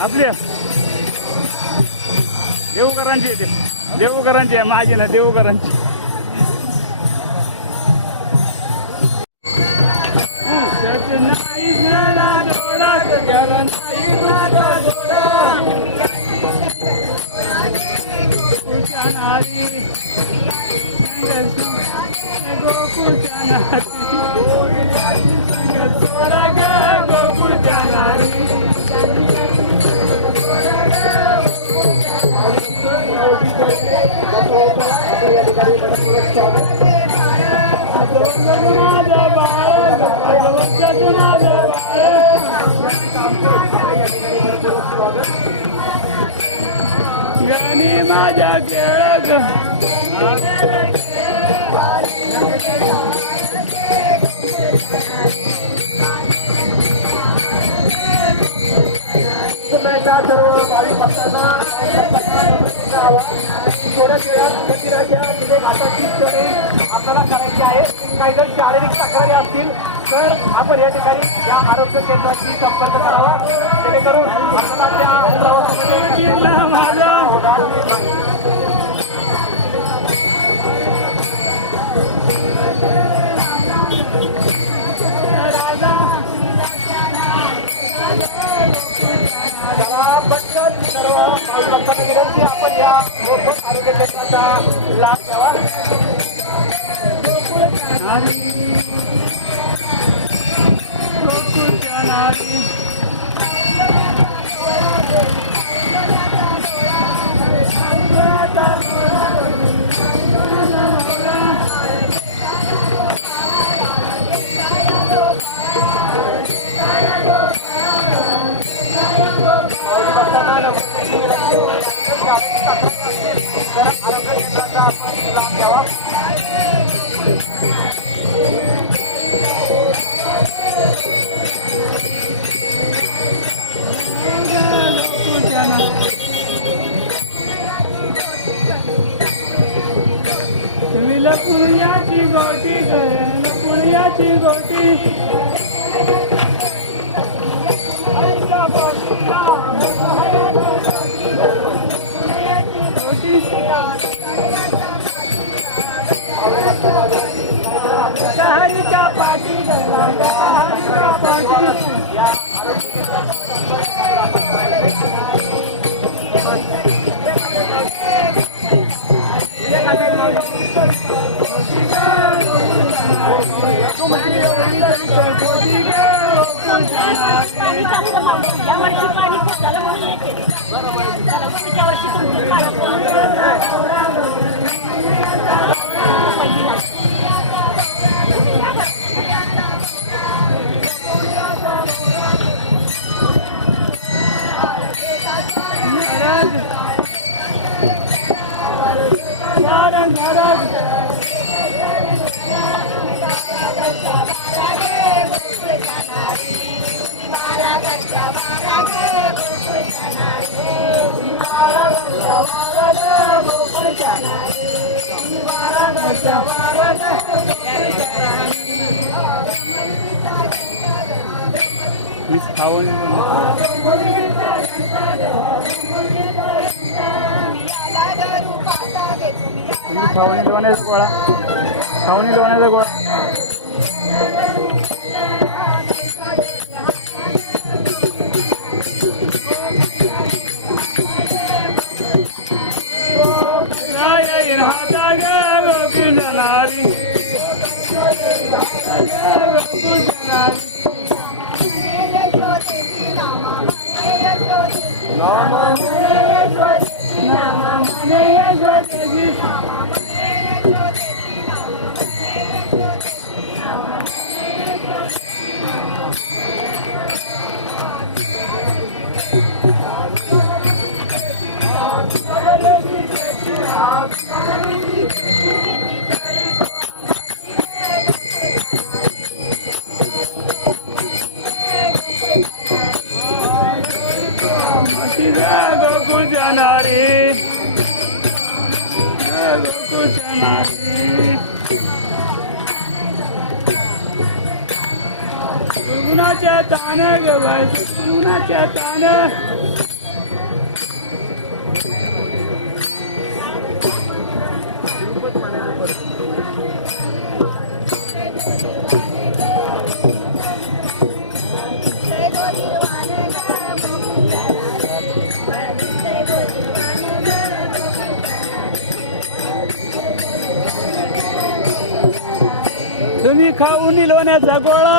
आपल्या देवकरांची येते, देवकरांची आहे, माझी ना देवकरांची. गणी माझ्या केळग सर्व भावी भक्तांना थोड्या वेळात मंदिराच्या हाताची आपल्याला करायची आहे. काही जर शारीरिक तक्रारी असतील तर आपण या ठिकाणी या आरोग्य केंद्राशी संपर्क करावा, जेणेकरून आपल्याला त्या प्रवासामध्ये पटकन सर्व भावी भक्तांना विनंती आपण या मोफत आरोग्य केंद्राचा लाभ घ्यावा. आरोग्य केंद्राचा आपण लाभ घ्यावा. पुण्याची गोटी पुण्याची गोटी हरीच्या पाठी हरीच्या पाठी खाऊन खावणी लोण्याचा गोळा खावणी लोण्याचा गोळा गोकुळच्या नारी गोकुळच्या नारी गुणाच्या तान ग गुणाच्या तान तुम्ही खाऊन लोण्याचा गोळा